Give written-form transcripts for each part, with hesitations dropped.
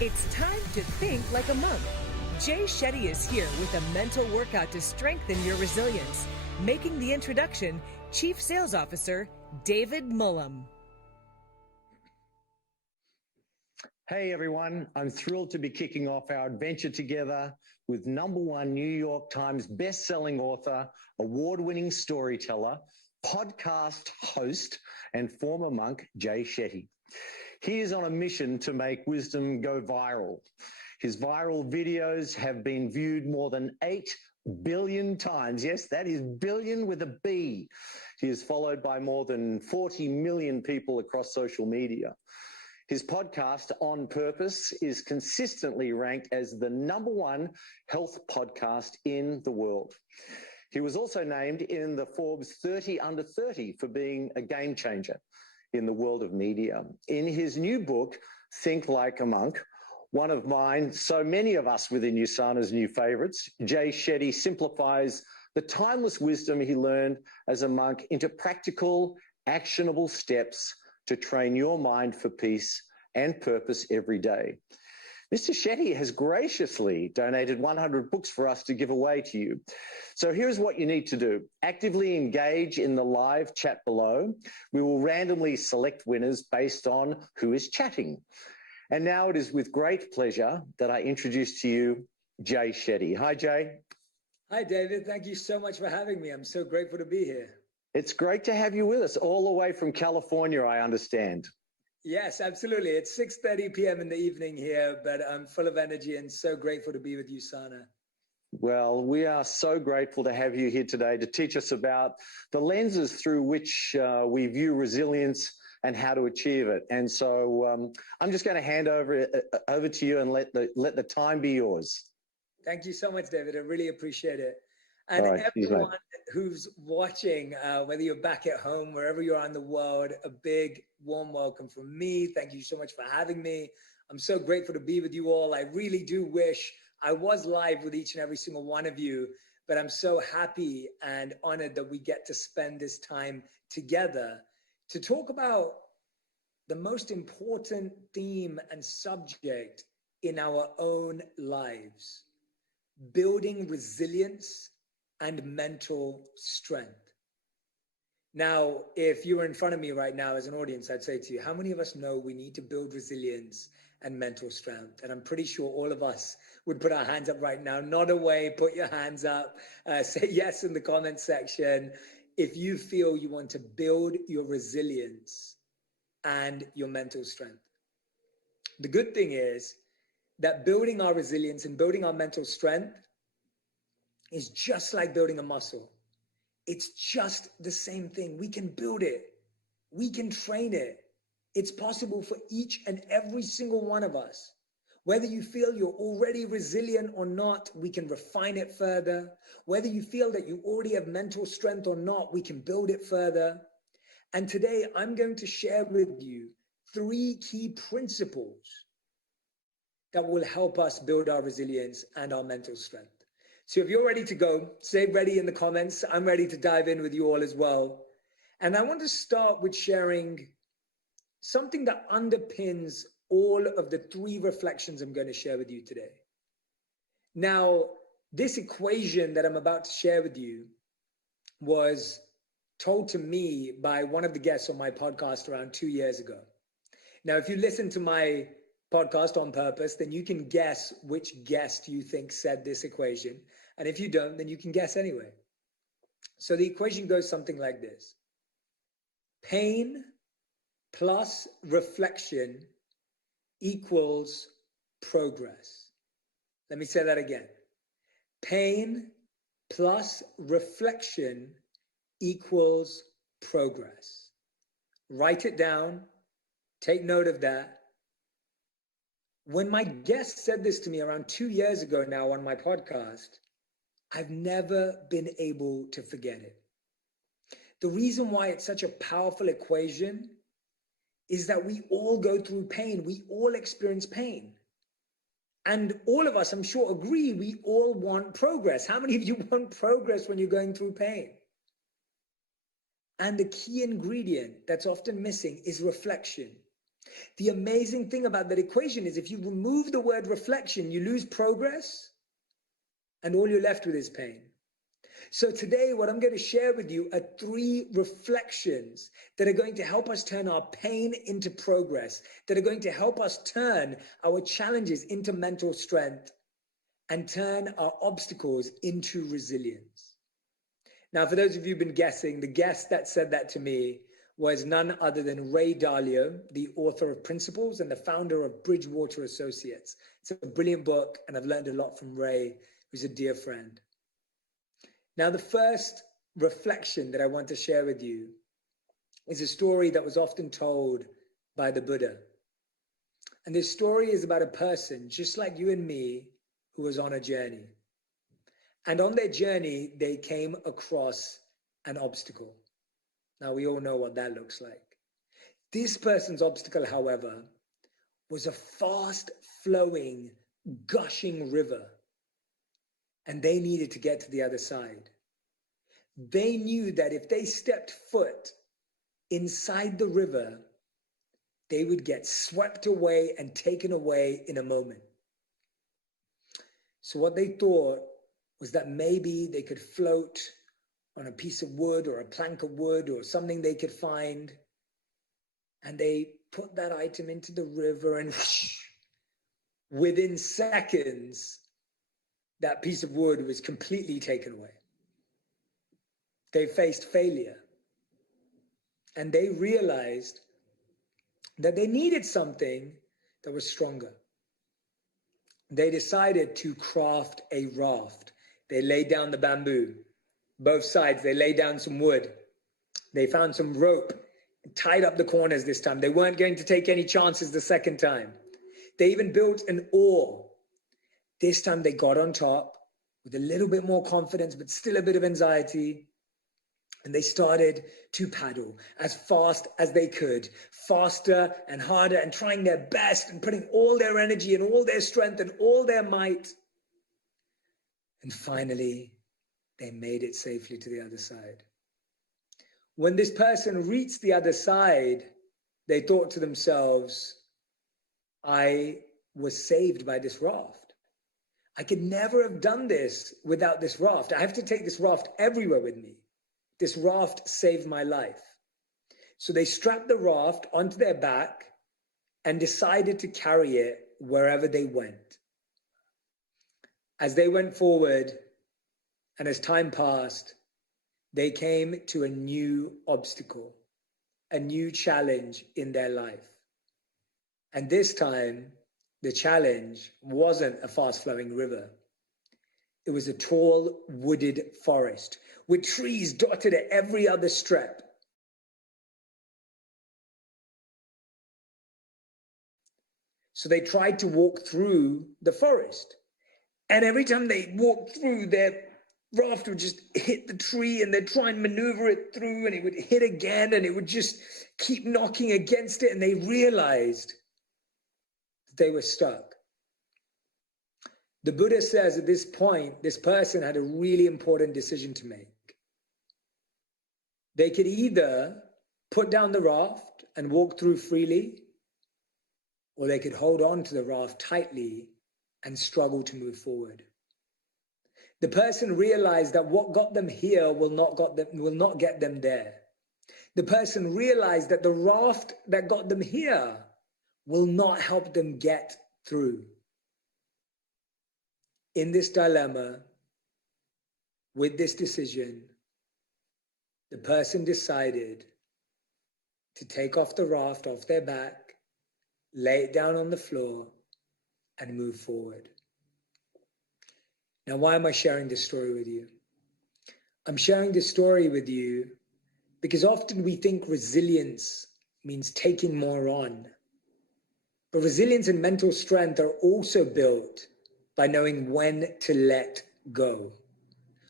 It's time to think like a monk. Jay Shetty is here with a mental workout to strengthen your resilience. Making the introduction, Chief Sales Officer David Mullum. Hey everyone, I'm thrilled to be kicking off our adventure together with #1 New York Times best-selling author, award-winning storyteller, podcast host, and former monk, Jay Shetty. He is on a mission to make wisdom go viral. His viral videos have been viewed more than 8 billion times. Yes, that is billion with a B. He is followed by more than 40 million people across social media. His podcast, On Purpose, is consistently ranked as the #1 health podcast in the world. He was also named in the Forbes 30 Under 30 for being a game changer in the world of media. In his new book, Think Like a Monk, one of mine, so many of us within USANA's new favorites, Jay Shetty simplifies the timeless wisdom he learned as a monk into practical, actionable steps to train your mind for peace and purpose every day. Mr. Shetty has graciously donated 100 books for us to give away to you. So here's what you need to do. Actively engage in the live chat below. We will randomly select winners based on who is chatting. And now it is with great pleasure that I introduce to you Jay Shetty. Hi, Jay. Hi, David. Thank you so much for having me. I'm so grateful to be here. It's great to have you with us, all the way from California, I understand. Yes, absolutely. It's 6:30 p.m. in the evening here, but I'm full of energy and so grateful to be with USANA. Well, we are so grateful to have you here today to teach us about the lenses through which we view resilience and how to achieve it. And so I'm just going to hand over to you and let the time be yours. Thank you so much, David. I really appreciate it. And right, everyone who's watching, whether you're back at home, wherever you are in the world, a big warm welcome from me. Thank you so much for having me. I'm so grateful to be with you all. I really do wish I was live with each and every single one of you, but I'm so happy and honored that we get to spend this time together to talk about the most important theme and subject in our own lives: building resilience and mental strength. Now, if you were in front of me right now as an audience, I'd say to you, how many of us know we need to build resilience and mental strength? And I'm pretty sure all of us would put our hands up right now. Nod away, put your hands up, say yes in the comment section if you feel you want to build your resilience and your mental strength. The good thing is that building our resilience and building our mental strength is just like building a muscle. It's just the same thing. We can build it. We can train it. It's possible for each and every single one of us. Whether you feel you're already resilient or not, we can refine it further. Whether you feel that you already have mental strength or not, we can build it further. And today I'm going to share with you 3 key principles that will help us build our resilience and our mental strength. So if you're ready to go, say ready in the comments. I'm ready to dive in with you all as well. And I want to start with sharing something that underpins all of the 3 reflections I'm going to share with you today. Now, this equation that I'm about to share with you was told to me by one of the guests on my podcast around 2 years ago. Now, if you listen to my podcast On Purpose, then you can guess which guest you think said this equation. And if you don't, then you can guess anyway. So the equation goes something like this: pain plus reflection equals progress. Let me say that again. Pain plus reflection equals progress. Write it down. Take note of that. When my guest said this to me around 2 years ago now on my podcast, I've never been able to forget it. The reason why it's such a powerful equation is that we all go through pain. We all experience pain. And all of us, I'm sure, agree we all want progress. How many of you want progress when you're going through pain? And the key ingredient that's often missing is reflection. The amazing thing about that equation is if you remove the word reflection, you lose progress, and all you're left with is pain. So today, what I'm going to share with you are 3 reflections that are going to help us turn our pain into progress, that are going to help us turn our challenges into mental strength, and turn our obstacles into resilience. Now, for those of you who've been guessing, the guest that said that to me was none other than Ray Dalio, the author of Principles and the founder of Bridgewater Associates. It's a brilliant book, and I've learned a lot from Ray, who's a dear friend. Now, the first reflection that I want to share with you is a story that was often told by the Buddha. And this story is about a person just like you and me who was on a journey. And on their journey, they came across an obstacle. Now, we all know what that looks like. This person's obstacle, however, was a fast-flowing, gushing river. And they needed to get to the other side. They knew that if they stepped foot inside the river, they would get swept away and taken away in a moment. So what they thought was that maybe they could float on a piece of wood or a plank of wood or something they could find. And they put that item into the river, and within seconds, that piece of wood was completely taken away. They faced failure. And they realized that they needed something that was stronger. They decided to craft a raft. They laid down the bamboo. Both sides, they laid down some wood. They found some rope, tied up the corners this time. They weren't going to take any chances the second time. They even built an oar. This time they got on top with a little bit more confidence, but still a bit of anxiety. And they started to paddle as fast as they could, faster and harder, and trying their best and putting all their energy and all their strength and all their might. And finally, they made it safely to the other side. When this person reached the other side, they thought to themselves, I was saved by this raft. I could never have done this without this raft. I have to take this raft everywhere with me. This raft saved my life. So they strapped the raft onto their back and decided to carry it wherever they went. As they went forward and as time passed, they came to a new obstacle, a new challenge in their life. And this time, the challenge wasn't a fast-flowing river. It was a tall, wooded forest with trees dotted at every other step. So they tried to walk through the forest. And every time they walked through, their raft would just hit the tree, and they'd try and maneuver it through, and it would hit again, and it would just keep knocking against it. And they realized that they were stuck. The Buddha says at this point, this person had a really important decision to make. They could either put down the raft and walk through freely, or they could hold on to the raft tightly and struggle to move forward. The person realized that what got them here will not get them there. The person realized that the raft that got them here will not help them get through. In this dilemma, with this decision, the person decided to take off the raft off their back, lay it down on the floor, and move forward. Now, why am I sharing this story with you? I'm sharing this story with you because often we think resilience means taking more on. But resilience and mental strength are also built by knowing when to let go.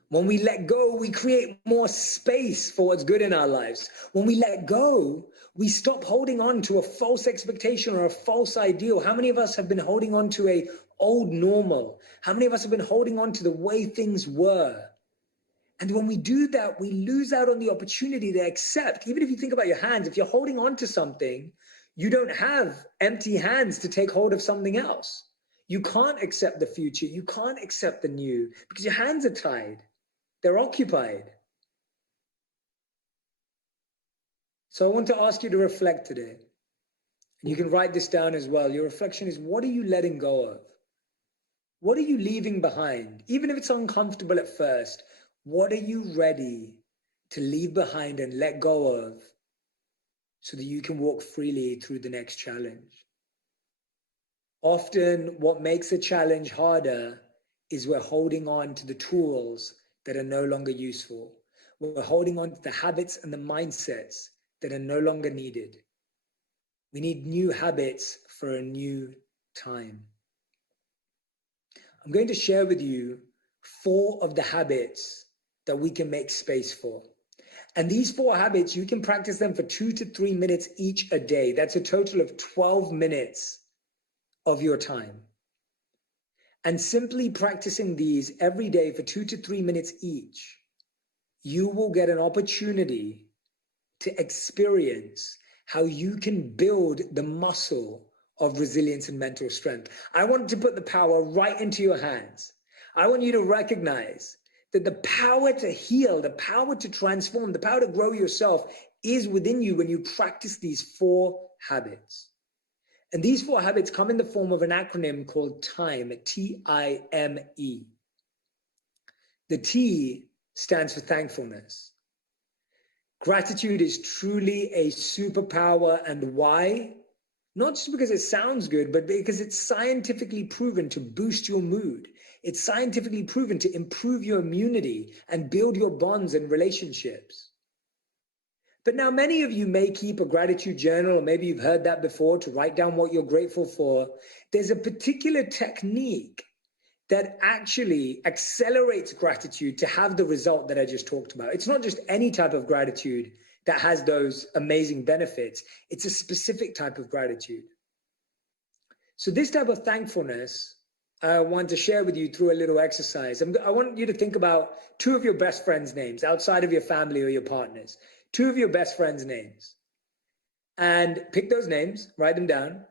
When we let go, we create more space for what's good in our lives. When we let go, we stop holding on to a false expectation or a false ideal. How many of us have been holding on to an old normal? How many of us have been holding on to the way things were? And when we do that, we lose out on the opportunity to accept. Even if you think about your hands, if you're holding on to something, You don't have empty hands to take hold of something else. You can't accept the future. You can't accept the new because your hands are tied. They're occupied. So I want to ask you to reflect today. And you can write this down as well. Your reflection is, what are you letting go of? What are you leaving behind? Even if it's uncomfortable at first, what are you ready to leave behind and let go of so that you can walk freely through the next challenge? Often what makes a challenge harder is we're holding on to the tools that are no longer useful. We're holding on to the habits and the mindsets that are no longer needed. We need new habits for a new time. I'm going to share with you 4 of the habits that we can make space for. And these 4 habits, you can practice them for 2 to 3 minutes each a day. That's a total of 12 minutes of your time. And simply practicing these every day for 2 to 3 minutes each, you will get an opportunity to experience how you can build the muscle of resilience and mental strength. I want to put the power right into your hands. I want you to recognize that the power to heal, the power to transform, the power to grow yourself is within you when you practice these 4 habits. And these 4 habits come in the form of an acronym called TIME, T-I-M-E. The T stands for thankfulness. Gratitude is truly a superpower. And why? Not just because it sounds good, but because it's scientifically proven to boost your mood. It's scientifically proven to improve your immunity and build your bonds and relationships. But now many of you may keep a gratitude journal, or maybe you've heard that before, to write down what you're grateful for. There's a particular technique that actually accelerates gratitude to have the result that I just talked about. It's not just any type of gratitude that has those amazing benefits. It's a specific type of gratitude. So this type of thankfulness, I want to share with you through a little exercise. I want you to think about 2 of your best friends' names outside of your family or your partners. 2 of your best friends' names. And pick those names, write them down.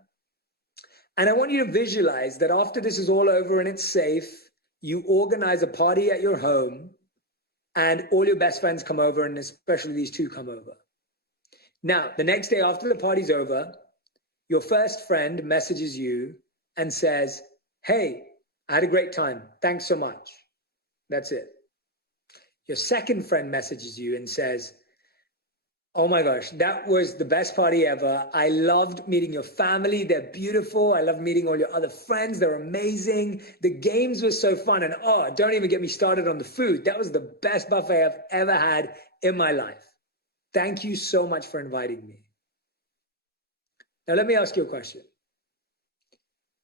And I want you to visualize that after this is all over and it's safe, you organize a party at your home and all your best friends come over, and especially these 2 come over. Now, the next day after the party's over, your first friend messages you and says, "Hey, I had a great time. Thanks so much." That's it. Your second friend messages you and says, "Oh my gosh, that was the best party ever. I loved meeting your family. They're beautiful. I love meeting all your other friends. They're amazing. The games were so fun. And oh, don't even get me started on the food. That was the best buffet I've ever had in my life. Thank you so much for inviting me." Now, let me ask you a question.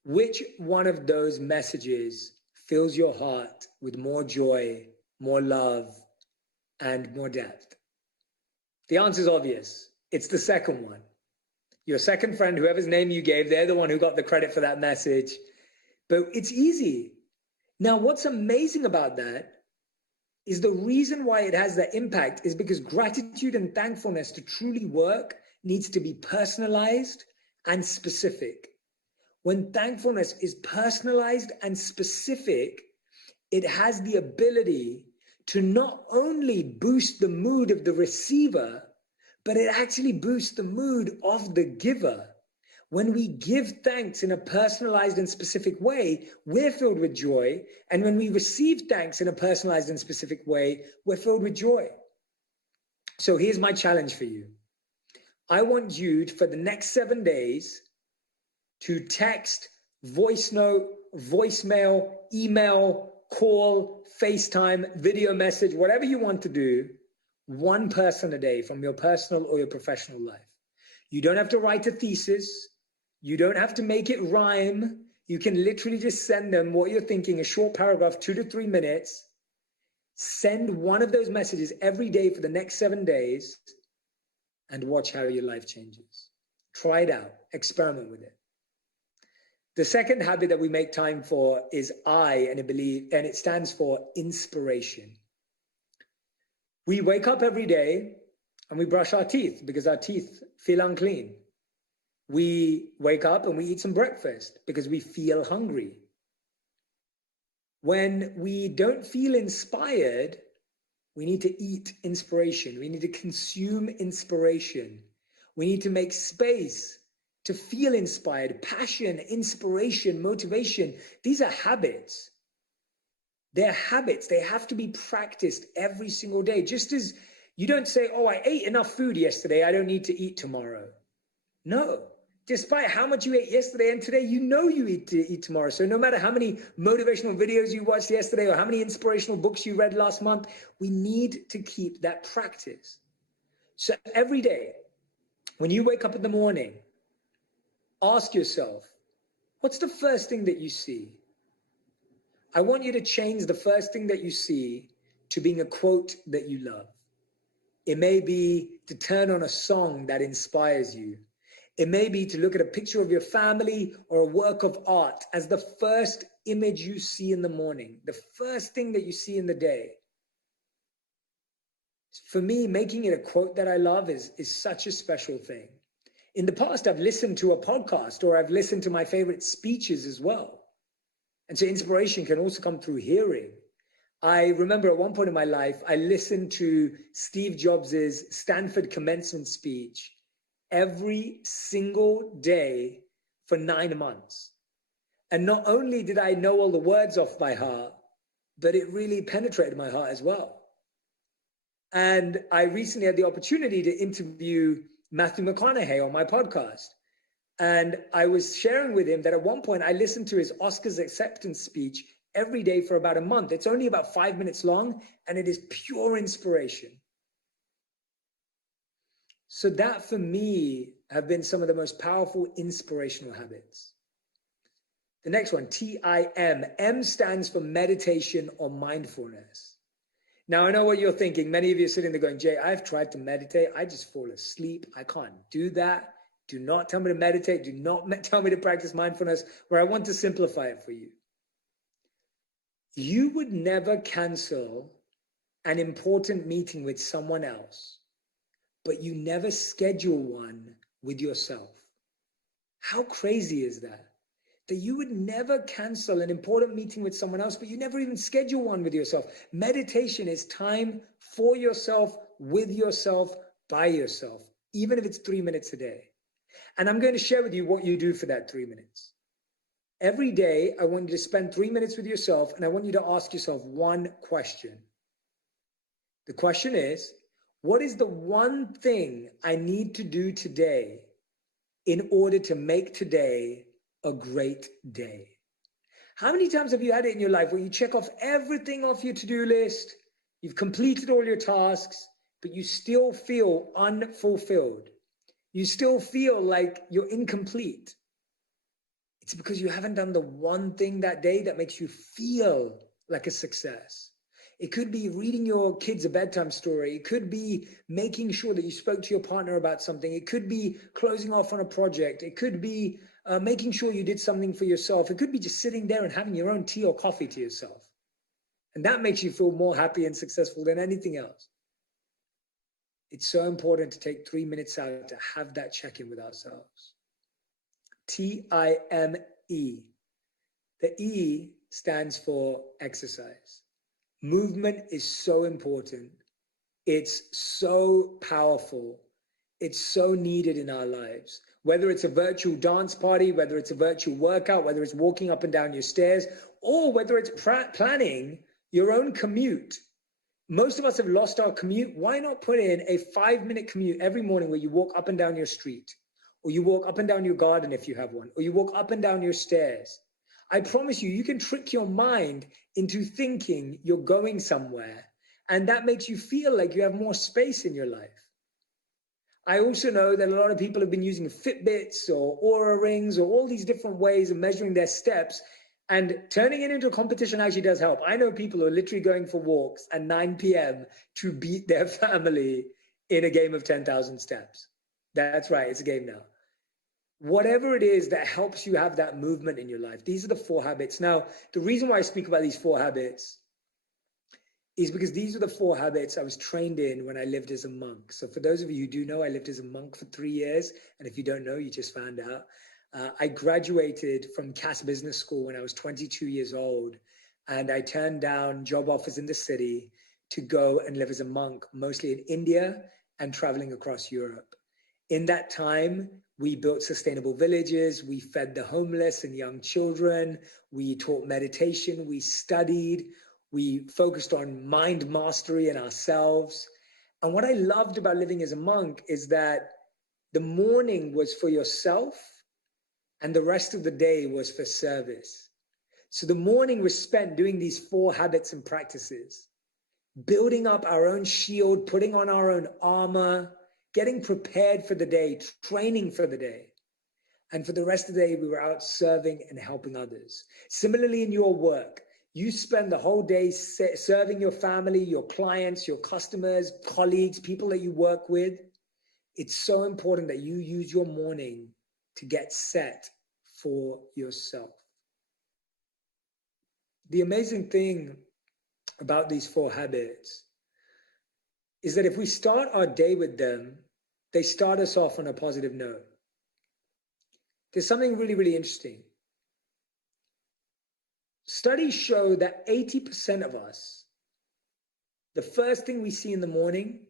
Which one of those messages fills your heart with more joy, more love, and more depth? The answer is obvious. It's the second one. Your second friend, whoever's name you gave, they're the one who got the credit for that message. But it's easy. Now, what's amazing about that is the reason why it has that impact is because gratitude and thankfulness to truly work needs to be personalized and specific. When thankfulness is personalized and specific, it has the ability to not only boost the mood of the receiver, but it actually boosts the mood of the giver. When we give thanks in a personalized and specific way, we're filled with joy. And when we receive thanks in a personalized and specific way, we're filled with joy. So here's my challenge for you. I want you to, for the next 7 days, to text, voice note, voicemail, email, call, FaceTime, video message, whatever you want to do, 1 person a day from your personal or your professional life. You don't have to write a thesis. You don't have to make it rhyme. You can literally just send them what you're thinking, a short paragraph, 2 to 3 minutes. Send one of those messages every day for the next 7 days and watch how your life changes. Try it out. Experiment with it. The second habit that we make time for is and it stands for inspiration. We wake up every day and we brush our teeth because our teeth feel unclean. We wake up and we eat some breakfast because we feel hungry. When we don't feel inspired, we need to eat inspiration. We need to consume inspiration. We need to make space to feel inspired. Passion, inspiration, motivation. These are habits. They're habits. They have to be practiced every single day. Just as you don't say, oh, I ate enough food yesterday, I don't need to eat tomorrow. No. Despite how much you ate yesterday and today, you know you eat to eat tomorrow. So no matter how many motivational videos you watched yesterday or how many inspirational books you read last month, we need to keep that practice. So every day, when you wake up in the morning, ask yourself, what's the first thing that you see? I want you to change the first thing that you see to being a quote that you love. It may be to turn on a song that inspires you. It may be to look at a picture of your family or a work of art as the first image you see in the morning, the first thing that you see in the day. For me, making it a quote that I love is such a special thing. In the past, I've listened to a podcast or I've listened to my favorite speeches as well. And so inspiration can also come through hearing. I remember at one point in my life, I listened to Steve Jobs' Stanford commencement speech every single day for 9 months. And not only did I know all the words off by heart, but it really penetrated my heart as well. And I recently had the opportunity to interview Matthew McConaughey on my podcast. And I was sharing with him that at one point I listened to his Oscars acceptance speech every day for about a month. It's only about 5 minutes long, and it is pure inspiration. So that for me have been some of the most powerful inspirational habits. The next one, TIM. M stands for meditation or mindfulness. Now I know what you're thinking. Many of you are sitting there going, Jay, I've tried to meditate. I just fall asleep. I can't do that. Do not tell me to meditate. Do not tell me to practice mindfulness, where I want to simplify it for you. You would never cancel an important meeting with someone else, but you never schedule one with yourself. How crazy is that? That you would never cancel an important meeting with someone else, but you never even schedule one with yourself. Meditation is time for yourself, with yourself, by yourself, even if it's 3 minutes a day. And I'm going to share with you what you do for that 3 minutes. Every day, I want you to spend 3 minutes with yourself, and I want you to ask yourself one question. The question is, what is the one thing I need to do today in order to make today a great day? How many times have you had it in your life where you check off everything off your to-do list, you've completed all your tasks, but you still feel unfulfilled? You still feel like you're incomplete. It's because you haven't done the one thing that day that makes you feel like a success. It could be reading your kids a bedtime story. It could be making sure that you spoke to your partner about something. It could be closing off on a project. It could be making sure you did something for yourself. It could be just sitting there and having your own tea or coffee to yourself. And that makes you feel more happy and successful than anything else. It's so important to take 3 minutes out to have that check-in with ourselves. TIME. The E stands for exercise. Movement is so important. It's so powerful. It's so needed in our lives. Whether it's a virtual dance party, whether it's a virtual workout, whether it's walking up and down your stairs, or whether it's planning your own commute. Most of us have lost our commute. Why not put in a 5-minute commute every morning where you walk up and down your street, or you walk up and down your garden if you have one, or you walk up and down your stairs? I promise you, you can trick your mind into thinking you're going somewhere, and that makes you feel like you have more space in your life. I also know that a lot of people have been using Fitbits or Oura Rings or all these different ways of measuring their steps, and turning it into a competition actually does help. I know people who are literally going for walks at 9 p.m. to beat their family in a game of 10,000 steps. That's right, it's a game now. Whatever it is that helps you have that movement in your life, these are the 4 habits. Now, the reason why I speak about these 4 habits is because these are the 4 habits I was trained in when I lived as a monk. So for those of you who do know, I lived as a monk for 3 years. And if you don't know, you just found out. I graduated from Cass Business School when I was 22 years old. And I turned down job offers in the city to go and live as a monk, mostly in India and traveling across Europe. In that time, we built sustainable villages, we fed the homeless and young children, we taught meditation, we studied, we focused on mind mastery and ourselves. And what I loved about living as a monk is that the morning was for yourself and the rest of the day was for service. So the morning was spent doing these 4 habits and practices, building up our own shield, putting on our own armor, getting prepared for the day, training for the day. And for the rest of the day, we were out serving and helping others. Similarly, in your work, you spend the whole day serving your family, your clients, your customers, colleagues, people that you work with. It's so important that you use your morning to get set for yourself. The amazing thing about these 4 habits is that if we start our day with them, they start us off on a positive note. There's something really, really interesting. Studies show that 80% of us, the first thing we see in the morning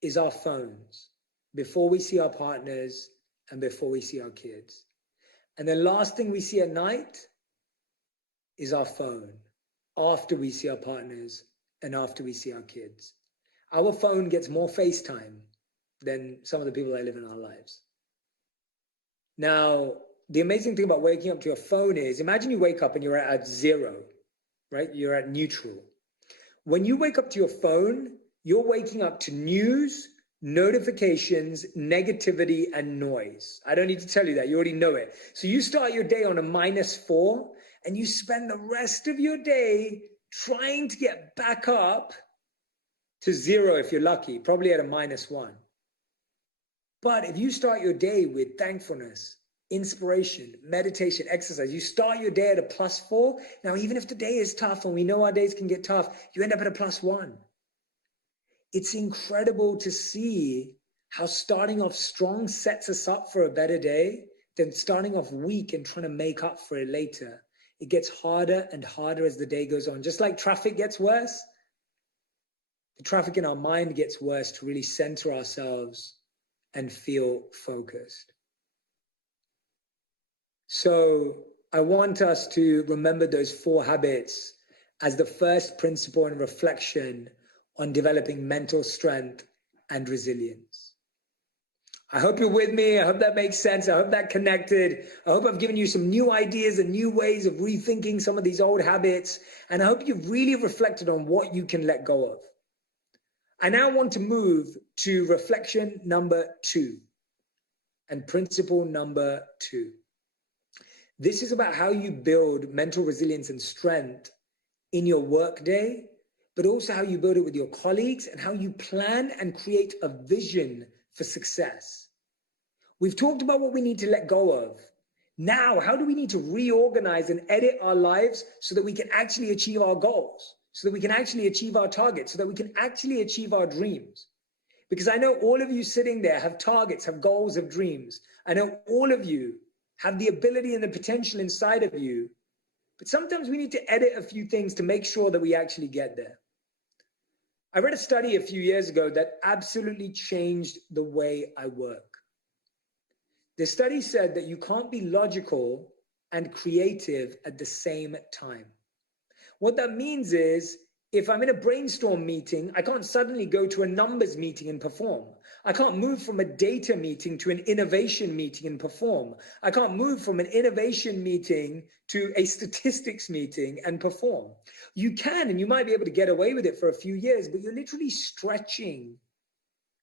is our phones, before we see our partners and before we see our kids. And the last thing we see at night is our phone, after we see our partners and after we see our kids. Our phone gets more FaceTime than some of the people that live in our lives. Now, the amazing thing about waking up to your phone is, imagine you wake up and you're at 0, right? You're at neutral. When you wake up to your phone, you're waking up to news, notifications, negativity, and noise. I don't need to tell you that. You already know it. So you start your day on a -4, and you spend the rest of your day trying to get back up to 0 if you're lucky, probably at a -1. But if you start your day with thankfulness, inspiration, meditation, exercise, you start your day at a +4. Now, even if the day is tough, and we know our days can get tough, you end up at a +1. It's incredible to see how starting off strong sets us up for a better day than starting off weak and trying to make up for it later. It gets harder and harder as the day goes on. Just like traffic gets worse, the traffic in our mind gets worse to really center ourselves and feel focused. So I want us to remember those 4 habits as the first principle and reflection on developing mental strength and resilience. I hope you're with me. I hope that makes sense. I hope that connected. I hope I've given you some new ideas and new ways of rethinking some of these old habits. And I hope you've really reflected on what you can let go of. I now want to move to reflection number 2 and principle number 2. This is about how you build mental resilience and strength in your workday, but also how you build it with your colleagues and how you plan and create a vision for success. We've talked about what we need to let go of. Now, how do we need to reorganize and edit our lives so that we can actually achieve our goals, so that we can actually achieve our targets, so that we can actually achieve our dreams? Because I know all of you sitting there have targets, have goals, have dreams. I know all of you have the ability and the potential inside of you, but sometimes we need to edit a few things to make sure that we actually get there. I read a study a few years ago that absolutely changed the way I work. The study said that you can't be logical and creative at the same time. What that means is, if I'm in a brainstorm meeting, I can't suddenly go to a numbers meeting and perform. I can't move from a data meeting to an innovation meeting and perform. I can't move from an innovation meeting to a statistics meeting and perform. You can, and you might be able to get away with it for a few years, but you're literally stretching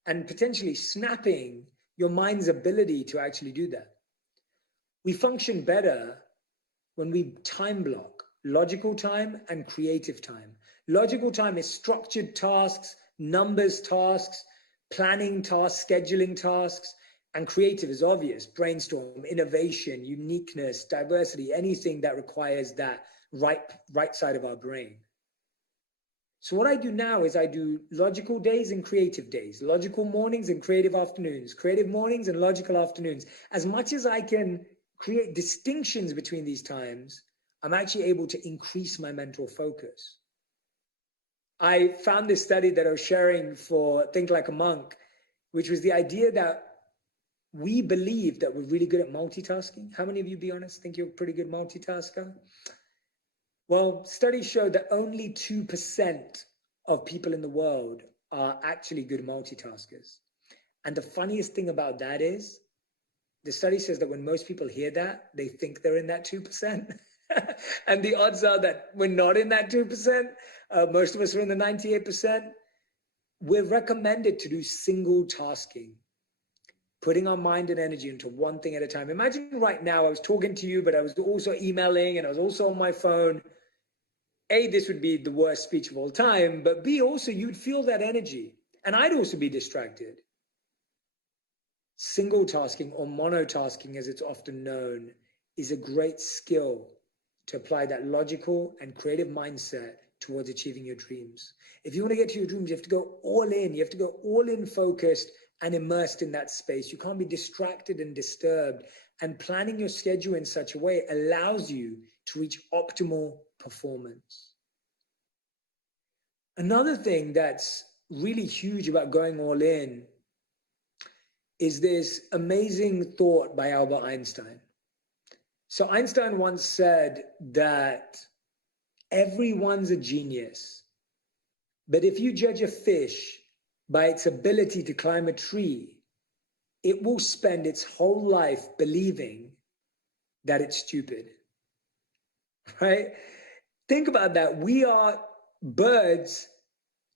and potentially snapping your mind's ability to actually do that. We function better when we time block logical time and creative time. Logical time is structured tasks, numbers tasks, planning tasks, scheduling tasks, and creative is obvious: brainstorm, innovation, uniqueness, diversity, anything that requires that right side of our brain. So what I do now is I do logical days and creative days, logical mornings and creative afternoons, creative mornings and logical afternoons. As much as I can create distinctions between these times, I'm actually able to increase my mental focus. I found this study that I was sharing for Think Like a Monk, which was the idea that we believe that we're really good at multitasking. How many of you, be honest, think you're a pretty good multitasker? Well, studies show that only 2% of people in the world are actually good multitaskers. And the funniest thing about that is, the study says that when most people hear that, they think they're in that 2%. And the odds are that we're not in that 2%. Most of us are in the 98%. We're recommended to do single tasking, putting our mind and energy into one thing at a time. Imagine right now I was talking to you, but I was also emailing and I was also on my phone. A, this would be the worst speech of all time, but B, also you'd feel that energy. And I'd also be distracted. Single tasking, or monotasking as it's often known, is a great skill to apply that logical and creative mindset towards achieving your dreams. If you want to get to your dreams, you have to go all in. You have to go all in focused and immersed in that space. You can't be distracted and disturbed. And planning your schedule in such a way allows you to reach optimal performance. Another thing that's really huge about going all in is this amazing thought by Albert Einstein. So Einstein once said that everyone's a genius, but if you judge a fish by its ability to climb a tree, it will spend its whole life believing that it's stupid, right? Think about that. We are birds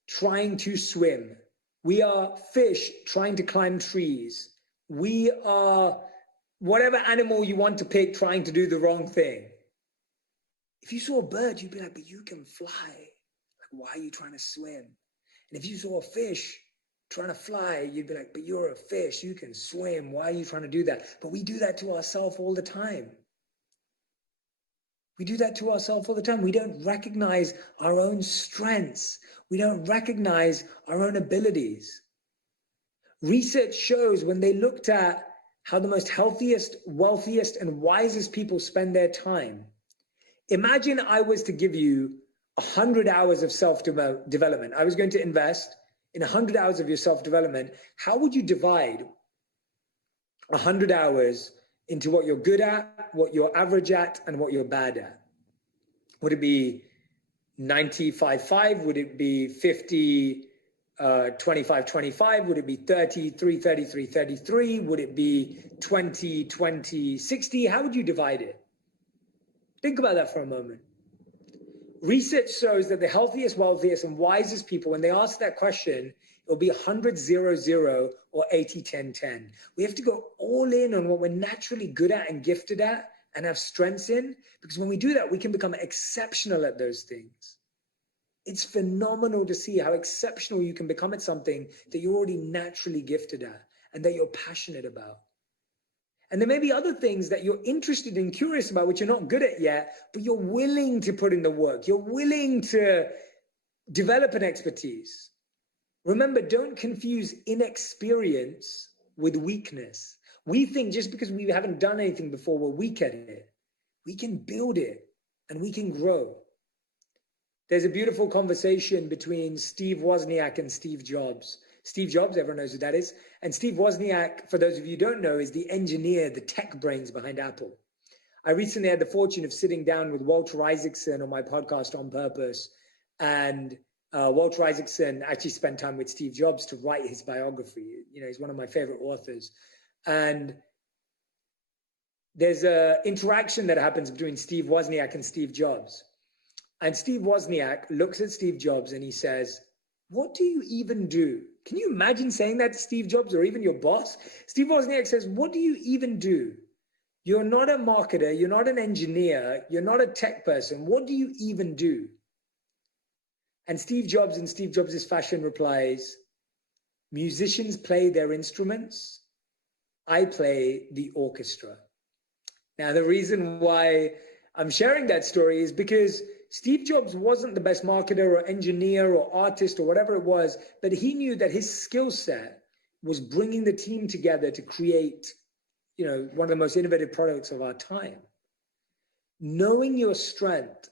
trying to swim. We are fish trying to climb trees. We are whatever animal you want to pick trying to do the wrong thing. If you saw a bird, you'd be like, but you can fly. Like, why are you trying to swim? And if you saw a fish trying to fly, you'd be like, but you're a fish, you can swim. Why are you trying to do that? But we do that to ourselves all the time. We do that to ourselves all the time. We don't recognize our own strengths. We don't recognize our own abilities. Research shows when they looked at how the most healthiest, wealthiest, and wisest people spend their time. Imagine I was to give you 100 hours of self-development. I was going to invest in 100 hours of your self-development. How would you divide 100 hours into what you're good at, what you're average at, and what you're bad at? Would it be 95-5? Would it be 50, 25-25? Would it be 33, 33, 33? Would it be 20, 20, 60? How would you divide it? Think about that for a moment. Research shows that the healthiest, wealthiest, and wisest people, when they ask that question, it'll be 100-0-0 or 80-10-10. We have to go all in on what we're naturally good at and gifted at and have strengths in, because when we do that, we can become exceptional at those things. It's phenomenal to see how exceptional you can become at something that you're already naturally gifted at and that you're passionate about. And there may be other things that you're interested and curious about, which you're not good at yet, but you're willing to put in the work. You're willing to develop an expertise. Remember, don't confuse inexperience with weakness. We think just because we haven't done anything before, we're weak at it. We can build it and we can grow. There's a beautiful conversation between Steve Wozniak and Steve Jobs. Steve Jobs, everyone knows who that is. And Steve Wozniak, for those of you who don't know, is the engineer, the tech brains behind Apple. I recently had the fortune of sitting down with Walter Isaacson on my podcast On Purpose. And Walter Isaacson actually spent time with Steve Jobs to write his biography. You know, he's one of my favorite authors. And there's an interaction that happens between Steve Wozniak and Steve Jobs. And Steve Wozniak looks at Steve Jobs and he says, "What do you even do?" Can you imagine saying that to Steve Jobs or even your boss? Steve Wozniak says, "What do you even do? You're not a marketer. You're not an engineer. You're not a tech person. What do you even do?" And Steve Jobs, in Steve Jobs' fashion, replies, "Musicians play their instruments. I play the orchestra." Now, the reason why I'm sharing that story is because Steve Jobs wasn't the best marketer or engineer or artist or whatever it was, but he knew that his skill set was bringing the team together to create, one of the most innovative products of our time. Knowing your strength,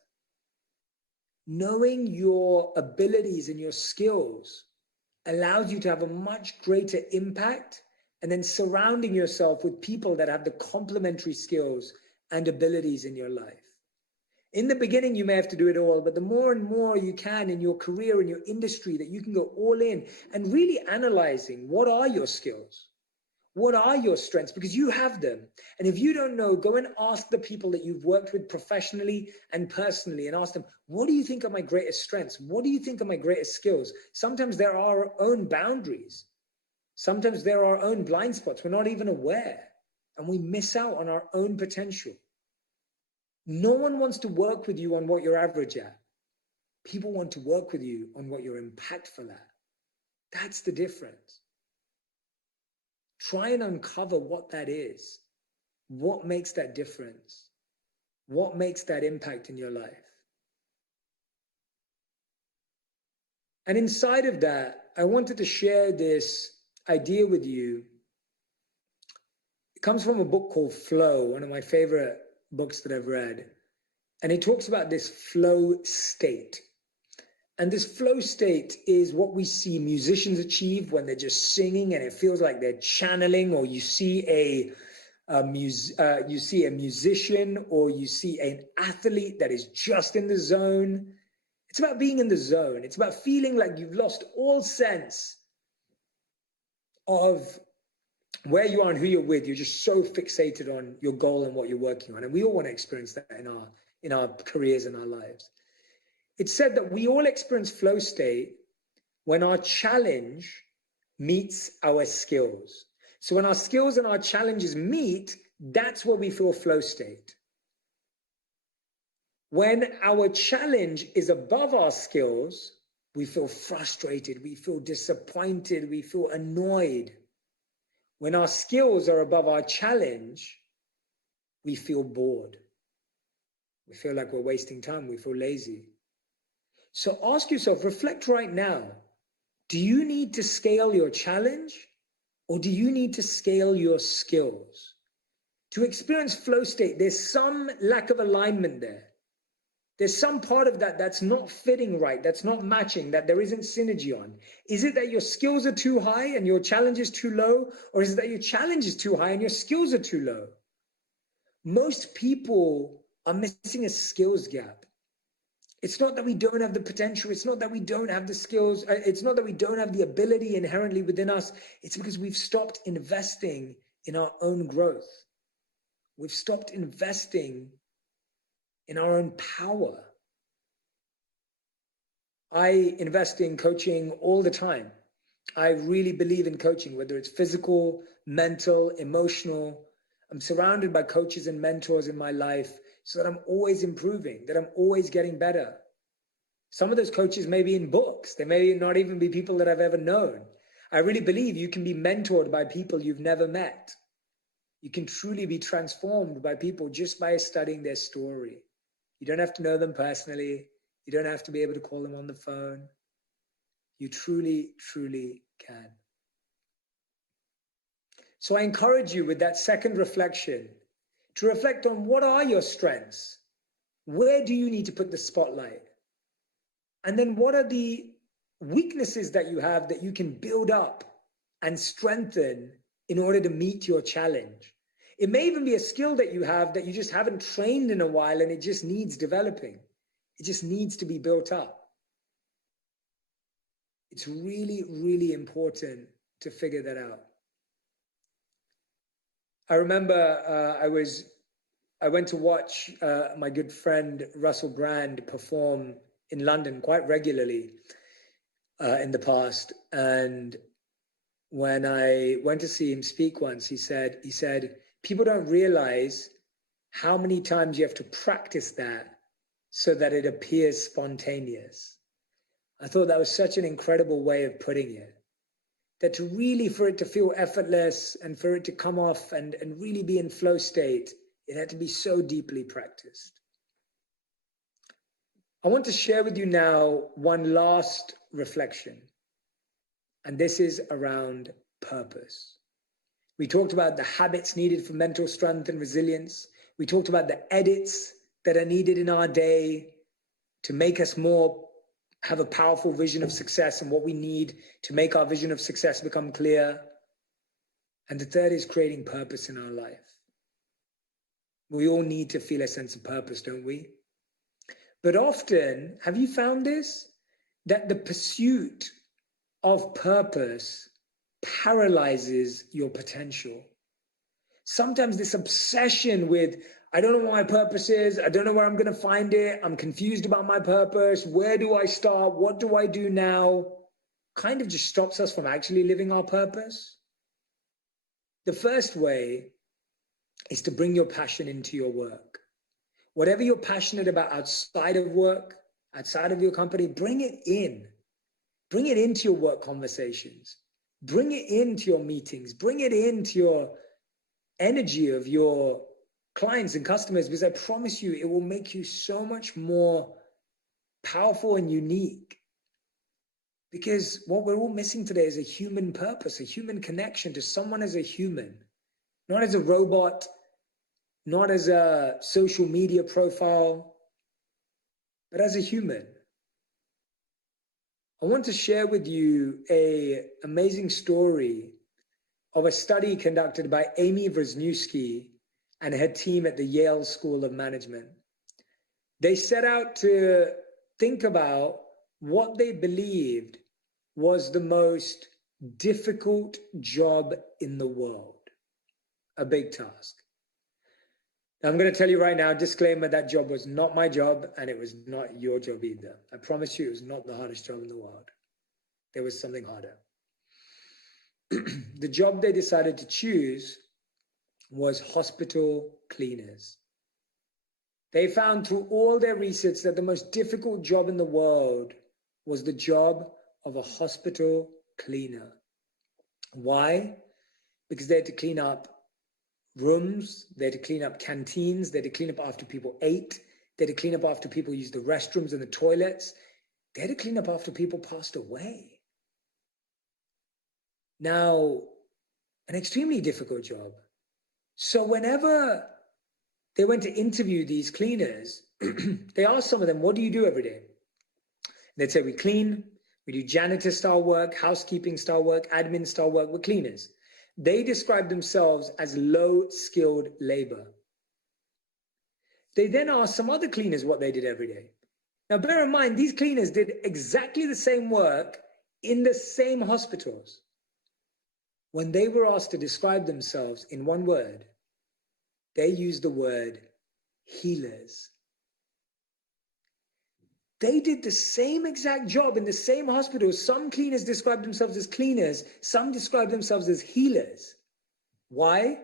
knowing your abilities and your skills allows you to have a much greater impact, and then surrounding yourself with people that have the complementary skills and abilities in your life. In the beginning, you may have to do it all, but the more and more you can in your career, in your industry, that you can go all in and really analyzing what are your skills? What are your strengths? Because you have them. And if you don't know, go and ask the people that you've worked with professionally and personally and ask them, what do you think are my greatest strengths? What do you think are my greatest skills? Sometimes there are our own boundaries. Sometimes there are our own blind spots. We're not even aware, and we miss out on our own potential. No one wants to work with you on what you're average at. People want to work with you on what you're impactful at. That's the difference. Try and uncover what that is. What makes that difference? What makes that impact in your life? And inside of that, I wanted to share this idea with you. It comes from a book called Flow, one of my favorite books that I've read. And it talks about this flow state. And this flow state is what we see musicians achieve when they're just singing and it feels like they're channeling, or you see a musician, or you see an athlete that is just in the zone. It's about being in the zone. It's about feeling like you've lost all sense of where you are and who you're with. You're just so fixated on your goal and what you're working on. And we all want to experience that in our careers and our lives. It's said that we all experience flow state when our challenge meets our skills. So when our skills and our challenges meet, that's where we feel flow state. When our challenge is above our skills, we feel frustrated, we feel disappointed, we feel annoyed. When our skills are above our challenge, we feel bored. We feel like we're wasting time, we feel lazy. So ask yourself, reflect right now. Do you need to scale your challenge, or do you need to scale your skills? To experience flow state, there's some lack of alignment there. There's some part of that that's not fitting right, that's not matching, that there isn't synergy on. Is it that your skills are too high and your challenge is too low? Or is it that your challenge is too high and your skills are too low? Most people are missing a skills gap. It's not that we don't have the potential. It's not that we don't have the skills. It's not that we don't have the ability inherently within us. It's because we've stopped investing in our own growth. We've stopped investing in our own power. I invest in coaching all the time. I really believe in coaching, whether it's physical, mental, emotional. I'm surrounded by coaches and mentors in my life so that I'm always improving, that I'm always getting better. Some of those coaches may be in books. They may not even be people that I've ever known. I really believe you can be mentored by people you've never met. You can truly be transformed by people just by studying their story. You don't have to know them personally. You don't have to be able to call them on the phone. You truly, truly can. So I encourage you with that second reflection to reflect on what are your strengths? Where do you need to put the spotlight? And then what are the weaknesses that you have that you can build up and strengthen in order to meet your challenge? It may even be a skill that you have that you just haven't trained in a while and it just needs developing. It just needs to be built up. It's really, really important to figure that out. I remember I went to watch my good friend Russell Brand perform in London quite regularly in the past. And when I went to see him speak once, he said, people don't realize how many times you have to practice that so that it appears spontaneous. I thought that was such an incredible way of putting it. That to really, for it to feel effortless and for it to come off and really be in flow state, it had to be so deeply practiced. I want to share with you now one last reflection, and this is around purpose. We talked about the habits needed for mental strength and resilience. We talked about the edits that are needed in our day to make us have a powerful vision of success, and what we need to make our vision of success become clear. And the third is creating purpose in our life. We all need to feel a sense of purpose, don't we? But often, have you found this? That the pursuit of purpose paralyzes your potential. Sometimes this obsession with, I don't know what my purpose is, I don't know where I'm going to find it, I'm confused about my purpose, where do I start, what do I do now, kind of just stops us from actually living our purpose. The first way is to bring your passion into your work. Whatever you're passionate about outside of work, outside of your company, bring it in. Bring it into your work conversations. Bring it into your meetings. Bring it into your energy of your clients and customers, because I promise you, it will make you so much more powerful and unique. Because what we're all missing today is a human purpose, a human connection to someone as a human, not as a robot, not as a social media profile, but as a human. I want to share with you an amazing story of a study conducted by Amy Wrzniewski and her team at the Yale School of Management. They set out to think about what they believed was the most difficult job in the world, a big task. Now, I'm going to tell you right now, disclaimer, that job was not my job, and it was not your job either. I promise you, it was not the hardest job in the world. There was something harder. The job they decided to choose was hospital cleaners. They found through all their research that the most difficult job in the world was the job of a hospital cleaner. Why? Because they had to clean up rooms, they had to clean up canteens, they had to clean up after people ate, they had to clean up after people used the restrooms and the toilets, they had to clean up after people passed away. Now, an extremely difficult job. So whenever they went to interview these cleaners, they asked some of them, what do you do every day? They'd say, we clean, we do janitor style work, housekeeping style work, admin style work, we're cleaners. They described themselves as low skilled labor. They then asked some other cleaners what they did every day. Now bear in mind, these cleaners did exactly the same work in the same hospitals. When they were asked to describe themselves in one word, they used the word healers. They did the same exact job in the same hospitals. Some cleaners described themselves as cleaners, some described themselves as healers. Why?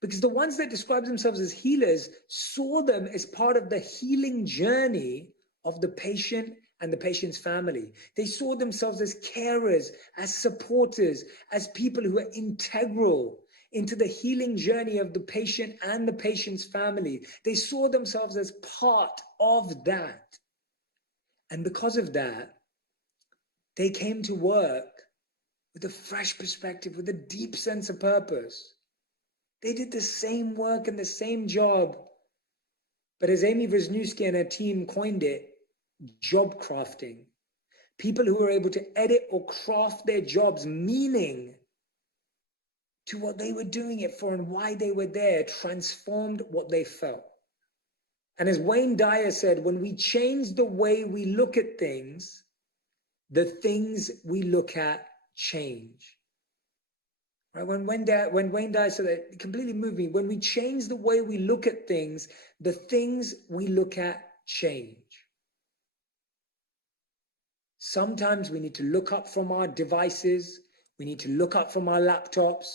Because the ones that described themselves as healers saw them as part of the healing journey of the patient and the patient's family. They saw themselves as carers, as supporters, as people who are integral into the healing journey of the patient and the patient's family. They saw themselves as part of that. And because of that, they came to work with a fresh perspective, with a deep sense of purpose. They did the same work and the same job. But as Amy Wrzniewski and her team coined it, job crafting. People who were able to edit or craft their jobs meaning to what they were doing it for and why they were there, transformed what they felt. And as Wayne Dyer said, when we change the way we look at things, the things we look at change. Right? When Wayne Dyer said that, it completely moved me. When we change the way we look at things, the things we look at change. Sometimes we need to look up from our devices. We need to look up from our laptops.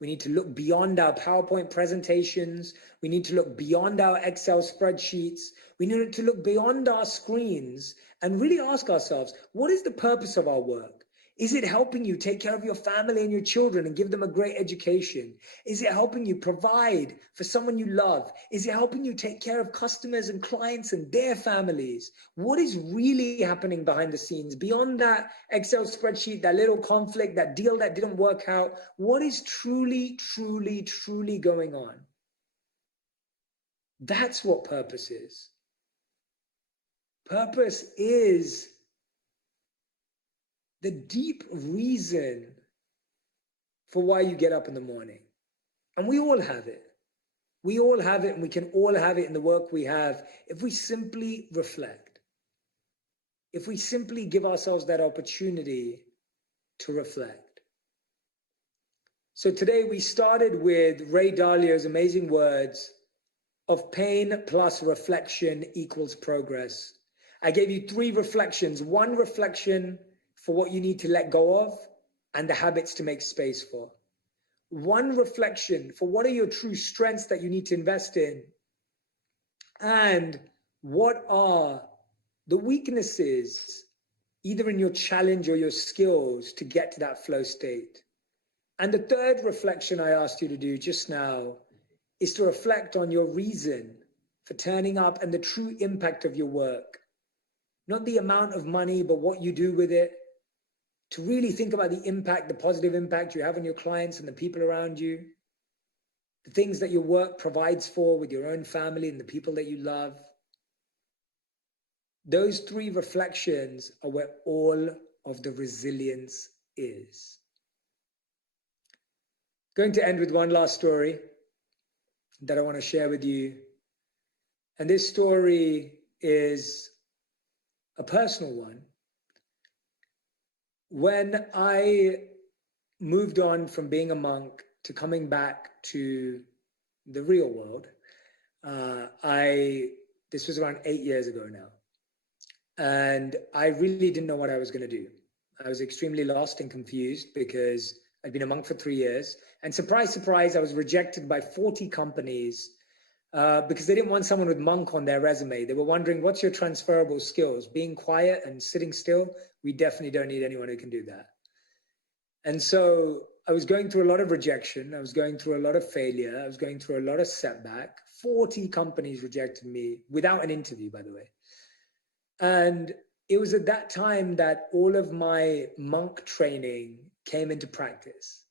We need to look beyond our PowerPoint presentations. We need to look beyond our Excel spreadsheets. We need to look beyond our screens and really ask ourselves, what is the purpose of our work? Is it helping you take care of your family and your children and give them a great education? Is it helping you provide for someone you love? Is it helping you take care of customers and clients and their families? What is really happening behind the scenes beyond that Excel spreadsheet, that little conflict, that deal that didn't work out? What is truly, truly, truly going on? That's what purpose is. Purpose is the deep reason for why you get up in the morning. And we all have it. We all have it, and we can all have it in the work we have if we simply reflect. If we simply give ourselves that opportunity to reflect. So today we started with Ray Dalio's amazing words of pain plus reflection equals progress. I gave you 3 reflections. 1 reflection for what you need to let go of and the habits to make space for. 1 reflection for what are your true strengths that you need to invest in, and what are the weaknesses, either in your challenge or your skills, to get to that flow state. And the 3rd reflection I asked you to do just now is to reflect on your reason for turning up and the true impact of your work. Not the amount of money, but what you do with it. To really think about the impact, the positive impact you have on your clients and the people around you. The things that your work provides for with your own family and the people that you love. Those 3 reflections are where all of the resilience is. Going to end with one last story that I want to share with you. And this story is a personal one. When I moved on from being a monk to coming back to the real world, this was around 8 years ago now. And I really didn't know what I was going to do. I was extremely lost and confused because I'd been a monk for 3 years. And surprise, surprise, I was rejected by 40 companies because they didn't want someone with monk on their resume. They were wondering, what's your transferable skills? Being quiet and sitting still? We definitely don't need anyone who can do that. And so I was going through a lot of rejection. I was going through a lot of failure. I was going through a lot of setback. 40 companies rejected me without an interview, by the way. And it was at that time that all of my monk training came into practice.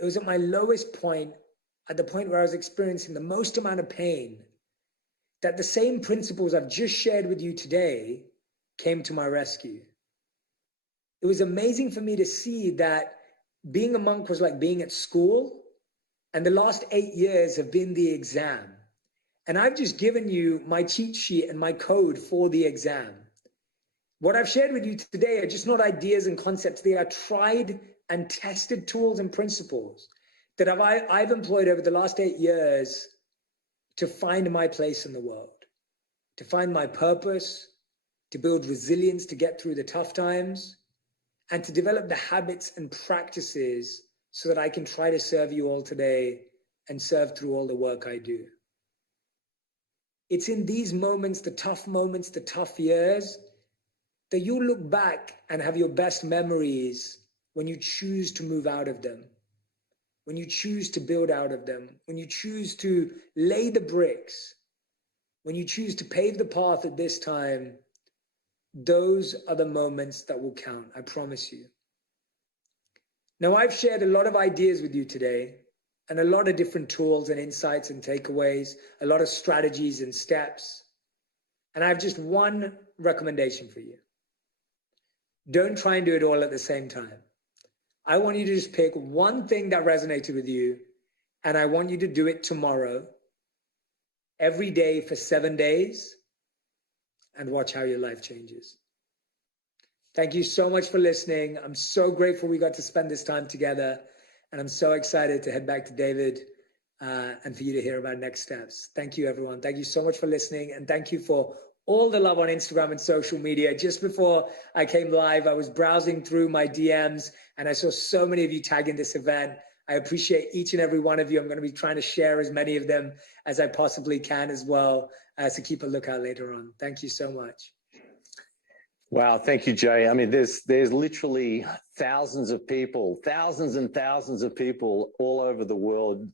It was at my lowest point, at the point where I was experiencing the most amount of pain, that the same principles I've just shared with you today came to my rescue. It was amazing for me to see that being a monk was like being at school, and the last 8 years have been the exam. And I've just given you my cheat sheet and my code for the exam. What I've shared with you today are just not ideas and concepts. They are tried and tested tools and principles that I've employed over the last 8 years to find my place in the world, to find my purpose, to build resilience, to get through the tough times, and to develop the habits and practices so that I can try to serve you all today and serve through all the work I do. It's in these moments, the tough years, that you look back and have your best memories when you choose to move out of them, when you choose to build out of them, when you choose to lay the bricks, when you choose to pave the path at this time. Those are the moments that will count, I promise you. Now, I've shared a lot of ideas with you today, and a lot of different tools and insights and takeaways, a lot of strategies and steps. And I have just one recommendation for you. Don't try and do it all at the same time. I want you to just pick one thing that resonated with you, and I want you to do it tomorrow, every day for 7 days, and watch how your life changes. Thank you so much for listening. I'm so grateful we got to spend this time together, and I'm so excited to head back to David and for you to hear about next steps. Thank you, everyone. Thank you so much for listening, and thank you for all the love on Instagram and social media. Just before I came live, I was browsing through my DMs, and I saw so many of you tagging this event. I appreciate each and every one of you. I'm going to be trying to share as many of them as I possibly can as well, so keep a lookout later on. Thank you so much. Wow, thank you, Jay. I mean, there's literally thousands and thousands of people all over the world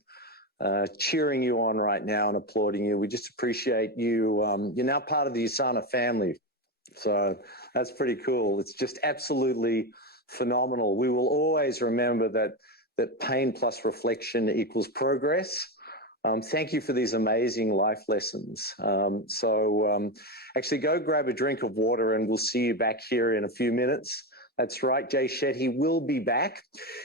cheering you on right now and applauding you. We just appreciate you. You're now part of the USANA family. So that's pretty cool. It's just absolutely phenomenal. We will always remember that pain plus reflection equals progress. Thank you for these amazing life lessons. Actually go grab a drink of water and we'll see you back here in a few minutes. That's right, Jay Shetty will be back.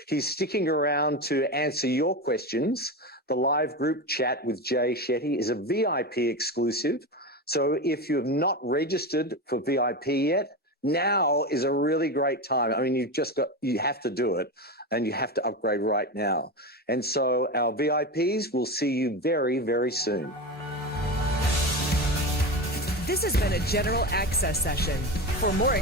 He's sticking around to answer your questions. The live group chat with Jay Shetty is a VIP exclusive. So if you have not registered for VIP yet, now is a really great time. I mean, you have to do it and you have to upgrade right now. And so our VIPs will see you very, very soon. This has been a general access session. For more